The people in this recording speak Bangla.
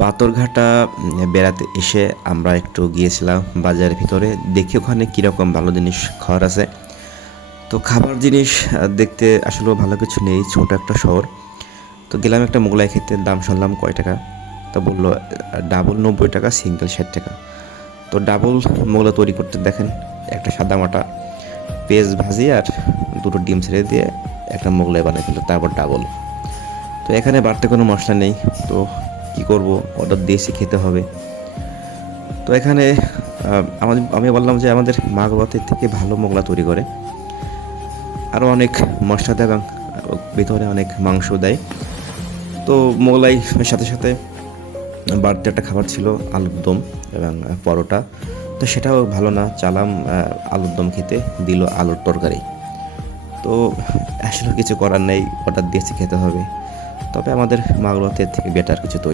পাথরঘাটা বেড়াতে এসে আমরা একটু গিয়েছিলাম বাজারের ভিতরে, দেখি ওখানে কীরকম ভালো জিনিস খাওয়ার আছে। তো খাবার জিনিস দেখতে আসলে ভালো কিছু নেই, ছোট একটা শহর। তো গেলাম একটা মোগলাই খেতে দাম শুনলাম কয় টাকা? তো বলল, ডাবল নব্বই টাকা, সিঙ্গেল ষাট টাকা। তো ডাবল মোগলা তৈরি করতে দেখেন, একটা সাদা মাটা, পেঁয়াজ ভাজি আর দুটো ডিম ছেড়ে দিয়ে একটা মোগলাই বানিয়ে দিল তারপর ডাবল। তো এখানে বাড়তে কোনো মশলা নেই, তো কি করব? অর্ডার দিয়েছি খেতে হবে। তো এখানে আমাদের, আমি বললাম যে আমাদের মা বাবাতের থেকে ভালো মোগলা তৈরি করে। আরও অনেক মশলা দেয় এবং ভিতরে অনেক মাংস দেয়। তো মোগলাই সাথে সাথে বাড়তি একটা খাবার ছিল আলুর দম এবং পরোটা। তো সেটাও ভালো না, চালাম আলুর দম খেতে দিল আলুর তরকারি। তো আসলে কিছু করার নেই অর্ডার দিয়েছি খেতে হবে। তবে আমাদের মাগুলোতে থেকে বেটার কিছু তৈরি